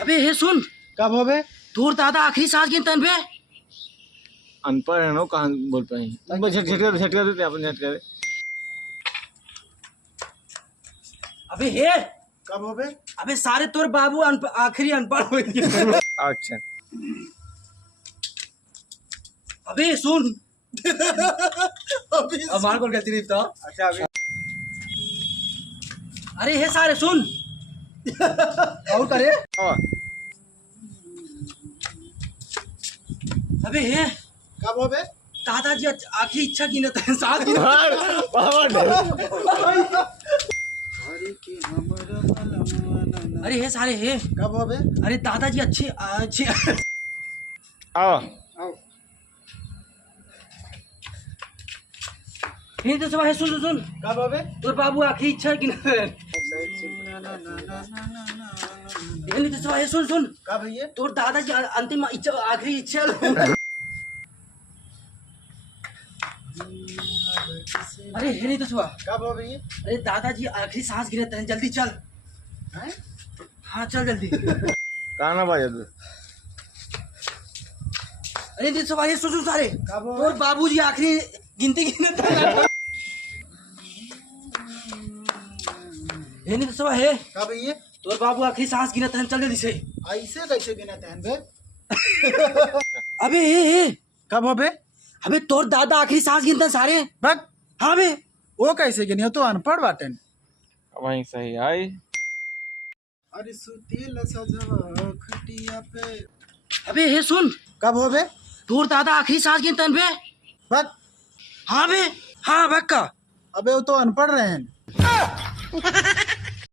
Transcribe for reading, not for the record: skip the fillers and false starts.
अबे हे सुन, कब हो बे? तोर दादा आखिरी सांस गिनतन बे। अनपढ़ है ना, कहाँ बोल पाए। झटका देते अपन, झटका दे। अबे हे, कब हो बे? अबे सारे तोर बाबू आखिरी अनपढ़ हो गए। अच्छा, अबे सुन, अभी अब मार कौन कहती रही था? अच्छा अभी अरे हे सारे सुन, और करे। अबे हे, कब हो बे? दादाजी आखिरी इच्छा गिनत है, सांस गिनत। अरे हे सारे हे, कब हो बे? अरे दादाजी अच्छे अच्छे। आओ नहीं तो सब है, सुन सुन, कब हो बे? तोर बाबू आखिरी इच्छा गिनत है। नहीं तो सब है, सुन सुन, कब है ये? तोर दादाजी अंतिम इच्छा, आखिरी इच्छा। अरे हे नहीं तो सुबह, कब हो बे ये? अरे दादाजी आखिरी सांस गिनते हैं, जल्दी चल। हैं? हाँ चल जल्दी। कहाँ ना बाजा तू। अरे नहीं तो सुबह ये सुन सारे, कब हो तोर बे? बाबूजी आखिरी गिनती गिनते हैं। ये नहीं तो सुबह है, कब है ये? तोर बाबू आखिरी सांस गिनते हैं, चल जल्दी से। ऐसे कैसे गिना तहन बे? अबे हे, कब हो बे? अबे तोर दादा आखिरी सांस गिनते हैं सारे। बक हाँ बे, वो कैसे गिनी? तो अनपढ़ बाटन। वहीं सही आई। अरे सुतील सजवा खटिया पे। अबे हे सुन, कब हो बे? तोर दादा आखिरी सांस गिनते हैं बे। बक हाँ बे, हाँ बक्का। अबे वो तो अनपढ़ रहे हैं।